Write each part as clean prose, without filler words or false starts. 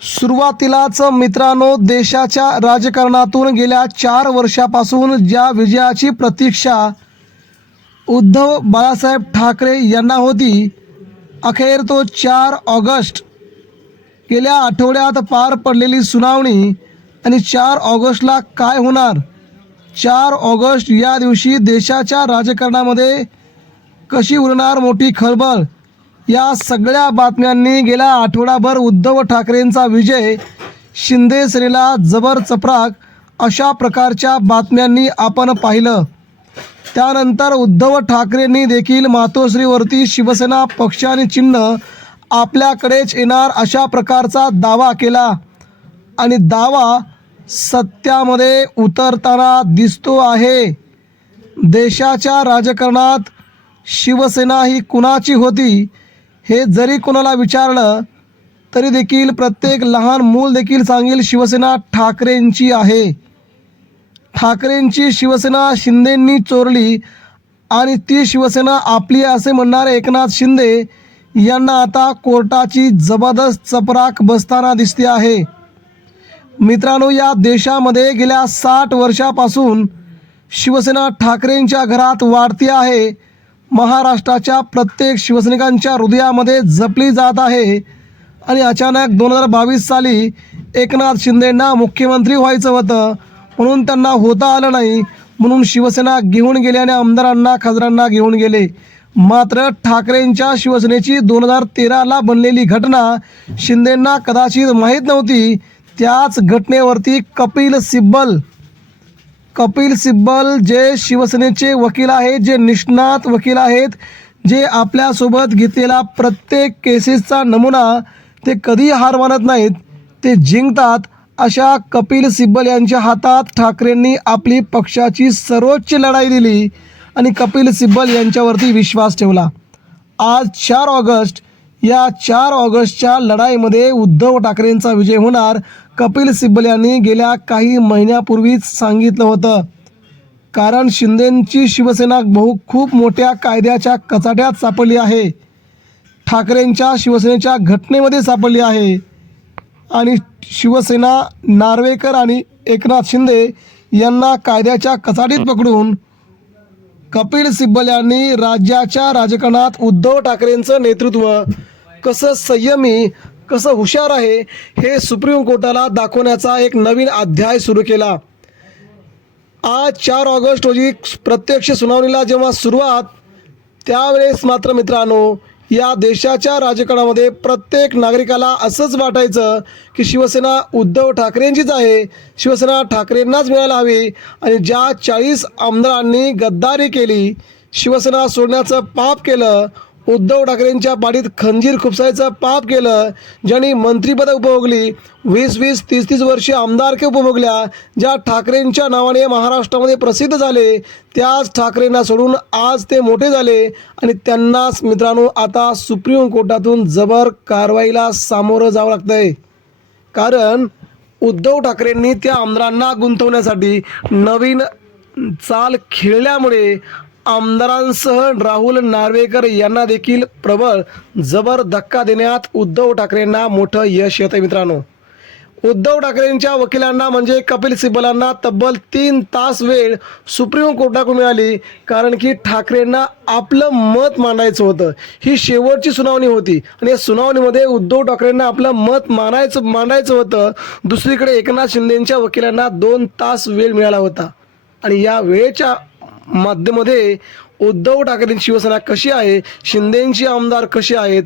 सुरुवातीलाच मित्रांनो, देशाच्या राजकारणातून गेल्या 4 वर्षापासून ज्या विजयाची प्रतीक्षा उद्धव बाळासाहेब ठाकरे यांना होती, अखेर तो 4 ऑगस्ट गेल्या आठवड्यात पार पडलेली सुनावणी. आणि 4 ऑगस्टला काय होणार? 4 ऑगस्ट या दिवशी देशाच्या राजकारणामध्ये कशी उरणार मोठी खळबळ? या सगळ्या बातम्यांनी गेला आठवडाभर उद्धव ठाकरेंचा विजय, शिंदे सेनेला जबर चपराक अशा प्रकारच्या बातम्यांनी आपण पाहिलं. त्यानंतर उद्धव ठाकरेंनी देखील मातोश्रीवरती शिवसेना पक्ष आणि चिन्ह आपल्याकडेच येणार अशा प्रकारचा दावा केला. आणि दावा सत्यामध्ये उतरताना दिसतो आहे. देशाच्या राजकारणात शिवसेना ही कुणाची होती हे जरी कोणाला विचारलं तरी देखील प्रत्येक लहान मूल देखील सांगेल शिवसेना ठाकरेंची आहे. ठाकरेंची शिवसेना शिंदेंनी चोरली आणि ती शिवसेना आपली असे म्हणणारे एकनाथ शिंदे यांना आता कोर्टाची जबरदस्त चपराक बसताना दिसते आहे. मित्रांनो, या देशामध्ये गेल्या 60 वर्षापासून शिवसेना ठाकरेंच्या घरात वाढती आहे. महाराष्ट्राच्या प्रत्येक शिवसैनिकांच्या हृदयामध्ये जपली जात आहे. आणि अचानक 2022 साली एकनाथ शिंदेंना मुख्यमंत्री व्हायचं होतं, म्हणून त्यांना होता आलं नाही, म्हणून शिवसेना घेऊन गेले आणि आमदारांना खासदारांना घेऊन गेले. मात्र ठाकरेंच्या शिवसेनेची 2013ला बनलेली घटना शिंदेंना कदाचित माहीत नव्हती. त्याच घटनेवरती कपिल सिब्बल जे शिवसेनेचे वकील आहेत, जे निष्णात वकील आहेत, जे आपल्यासोबत घेतलेला प्रत्येक केसेसचा नमुना, ते कधी हार मानत नाहीत, ते जिंकतात. अशा कपिल सिब्बल यांच्या हातात ठाकरेंनी आपली पक्षाची सर्वोच्च लढाई दिली आणि कपिल सिब्बल यांच्यावरती विश्वास ठेवला. आज 4 ऑगस्ट, या 4 ऑगस्टच्या लढाईमध्ये उद्धव ठाकरेंचा विजय होणार. कपिल सिब्बल यांनी गेल्या काही महिन्यापूर्वीच सांगितलं होतं. कारण शिंदेंची शिवसेना खूप मोठ्या कायद्याच्या कचाट्यात सापडली आहे, ठाकरेंच्या शिवसेनेच्या घटनेमध्ये सापडली आहे. आणि शिवसेना नार्वेकर आणि एकनाथ शिंदे यांना कायद्याच्या कचाटीत पकडून कपिल सिब्बल यांनी राज्याच्या राजकारणात उद्धव ठाकरेंचं नेतृत्व कसं संयमी, कसं हुशार आहे हे सुप्रीम कोर्टाला दाखवण्याचा एक नवीन अध्याय सुरू केला. आज 4 ऑगस्ट रोजी प्रत्यक्ष सुनावणीला जेव्हा सुरुवात, त्यावेळेस मात्र मित्रांनो, या देशाच्या राजकारणामध्ये प्रत्येक नागरिकाला असंच वाटायचं की शिवसेना उद्धव ठाकरेंचीच आहे, शिवसेना ठाकरेंनाच मिळायला हवी. आणि ज्या 40 आमदारांनी गद्दारी केली, शिवसेना सोडण्याचं पाप केलं, उद्धव ठाकरेंच्या पाठीत खंजीर खुपसायचं पाप केलं, ज्यांनी मंत्रिपदं उपभोगली, 20-20, 30-30 वर्षे आमदारकी उपभोगल्या, ज्या ठाकरेंच्या नावाने महाराष्ट्रामध्ये प्रसिद्ध झाले, त्याच ठाकरेंना सोडून आज ते मोठे झाले. आणि त्यांनाच मित्रांनो आता सुप्रीम कोर्टातून जबर कारवाईला सामोरं जावं लागतं आहे. कारण उद्धव ठाकरेंनी त्या आमदारांना गुंतवण्यासाठी नवीन चाल खेळल्यामुळे आमदारांसह राहुल नार्वेकर यांना देखील प्रबळ जबर धक्का देण्यात उद्धव ठाकरेंना मोठं यश येतं. मित्रांनो, उद्धव ठाकरेंच्या वकिलांना म्हणजे कपिल सिब्बलांना तब्बल 3 तास वेळ सुप्रीम कोर्टाकडून मिळाली. कारण की ठाकरेंना आपलं मत मांडायचं होतं. ही शेवटची सुनावणी होती आणि या सुनावणीमध्ये उद्धव ठाकरेंना आपलं मत मांडायचं होतं. दुसरीकडे एकनाथ शिंदेंच्या वकिलांना 2 तास वेळ मिळाला होता. आणि या वेळेच्या मध्ये उद्धव ठाकरेंची शिवसेना कशी आहे, शिंदेंची आमदार कसे आहेत,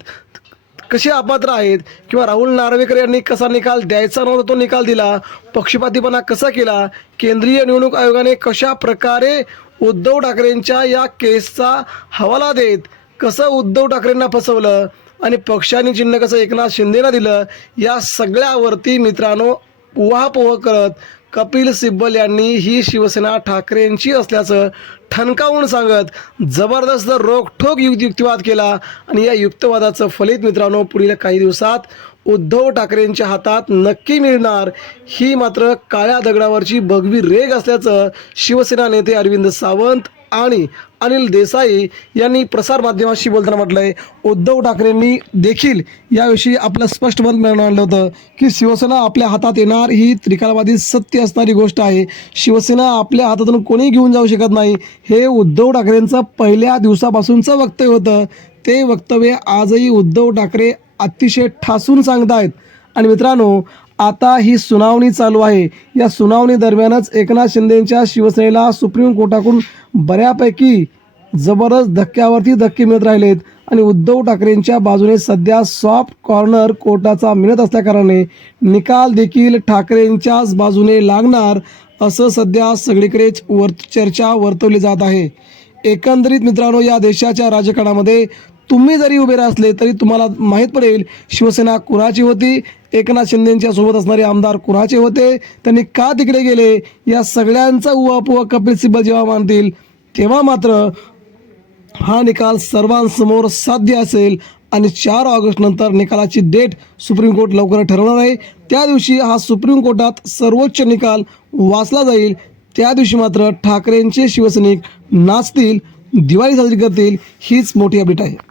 कसे अपात्र आहेत, किंवा राहुल नार्वेकर यांनी कसा निकाल द्यायचा नव्हता तो निकाल दिला, पक्षपातीपणा कसा केला, केंद्रीय निवडणूक आयोगाने कशा प्रकारे उद्धव ठाकरेंच्या या केसचा हवाला देत कसं उद्धव ठाकरेंना फसवलं आणि पक्षाने चिन्ह कसं एकनाथ शिंदेना दिलं, या सगळ्यावरती मित्रांनो उहापोह करत कपिल सिब्बल यांनी ही शिवसेना ठाकरेंची असल्याचं ठणकावून सांगत जबरदस्त रोखठोक युक्तिवाद केला. आणि या युक्तिवादाचं फलित मित्रांनो पुढील काही दिवसात उद्धव ठाकरेंच्या हातात नक्की मिळणार. ही मात्र काळ्या दगडावरची भगवी रेघ असल्याचं शिवसेना नेते अरविंद सावंत आणि अनिल देसाई यांनी प्रसारमाध्यमांशी बोलताना म्हटलं आहे, उद्धव ठाकरेंनी देखील याविषयी आपलं स्पष्ट मत मांडलं होतं की शिवसेना आपल्या हातात येणार ही त्रिकालबाधी सत्य असणारी गोष्ट आहे. शिवसेना आपल्या हातातून कोणी घेऊन जाऊ शकत नाही. हे उद्धव ठाकरेंचं पहिल्या दिवसापासूनचं वक्तव्य होतं. ते वक्तव्य आजही उद्धव ठाकरे अतिशय ठासून सांगतायत. आणि मित्रांनो, आता ही सुनावणी चालू आहे. या सुनावणी दरम्यानच एकनाथ शिंदेंच्या शिवसेनेला सुप्रीम कोर्टाकडून बऱ्यापैकी जबरदस्त धक्क्यावरती धक्के मिळत राहिलेत आणि उद्धव ठाकरेंच्या बाजूने सध्या सॉफ्ट कॉर्नर कोर्टाचा मिळत असल्याकारणाने निकाल देखील ठाकरेंच्याच बाजूने लागणार असं सध्या सगळीकडेच चर्चा वर्तवली जात आहे. एकंदरीत मित्रांनो, या देशाच्या राजकारणामध्ये तुम्ही जरी उभे असले तरी तुम्हाला माहीत पडेल शिवसेना कुणाची होती, एकनाथ शिंदेंच्या सोबत असणारे आमदार कुणाचे होते, त्यांनी का तिकडे गेले. या सगळ्यांचा उहापोह कपिल सिब्बल जेव्हा मानतील तेव्हा मात्र हा निकाल सर्वांसमोर साध्य असेल आणि 4 ऑगस्ट नंतर निकालाची डेट सुप्रीम कोर्ट लवकर ठरवणार आहे. त्या दिवशी हा सुप्रीम कोर्टात सर्वोच्च निकाल वाचला जाईल. त्या दिवशी मात्र ठाकरेंचे शिवसैनिक नाचतील, दिवाळी साजरी करतील. हीच मोठी अपडेट आहे.